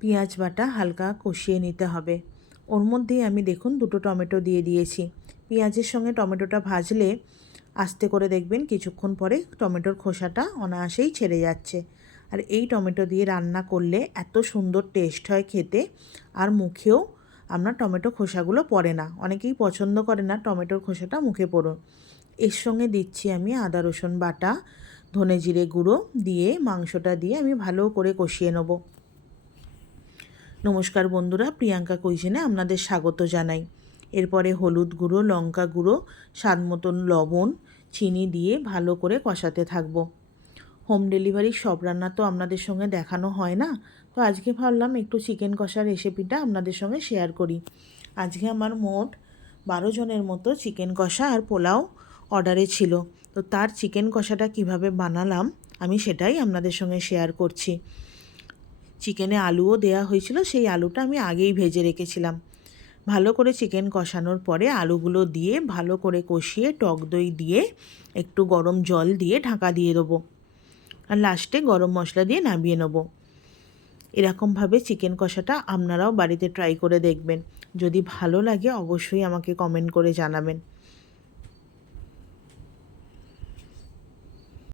পেঁয়াজ বাটা হালকা কষিয়ে নিতে হবে। ওর মধ্যেই আমি দেখুন 2টো টমেটো দিয়ে দিয়েছি। পেঁয়াজের সঙ্গে টমেটোটা ভাজলে আস্তে করে দেখবেন কিছুক্ষণ পরে টমেটোর খোসাটা অনায়াসেই ছেড়ে যাচ্ছে। আর এই টমেটো দিয়ে রান্না করলে এত সুন্দর টেস্ট হয় খেতে, আর মুখেও আপনার টমেটো খোসাগুলো পড়ে না। অনেকেই পছন্দ করে না টমেটোর খোসাটা মুখে পড়ুন। এর সঙ্গে দিচ্ছি আমি আদা রসুন বাটা, ধনে জিরে গুঁড়ো দিয়ে মাংসটা দিয়ে আমি ভালো করে কষিয়ে নেব। নমস্কার বন্ধুরা, প্রিয়াঙ্কা কুইজিনে আপনাদের স্বাগত জানাই। এরপরে হলুদ গুঁড়ো, লঙ্কা গুঁড়ো, স্বাদ মতন লবণ, চিনি দিয়ে ভালো করে কষাতে থাকবো। হোম ডেলিভারির সব রান্না তো আপনাদের সঙ্গে দেখানো হয় না, তো আজকে ভাবলাম একটু চিকেন কষার রেসিপিটা আপনাদের সঙ্গে শেয়ার করি। আজকে আমার মোট 12 জনের মতো চিকেন কষা আর পোলাও অর্ডারে ছিল। তো তার চিকেন কষাটা কিভাবে বানালাম আমি সেটাই আপনাদের সঙ্গে শেয়ার করছি। চিকেনে আলুও দেওয়া হয়েছিল, সেই আলুটা আমি আগেই ভেজে রেখেছিলাম। ভালো করে চিকেন কষানোর পরে আলুগুলো দিয়ে ভালো করে কষিয়ে টক দই দিয়ে একটু গরম জল দিয়ে ঢাকা দিয়ে দেবো, আর লাস্টে গরম মশলা দিয়ে নামিয়ে নেব। এরকমভাবে চিকেন কষাটা আপনারাও বাড়িতে ট্রাই করে দেখবেন। যদি ভালো লাগে অবশ্যই আমাকে কমেন্ট করে জানাবেন।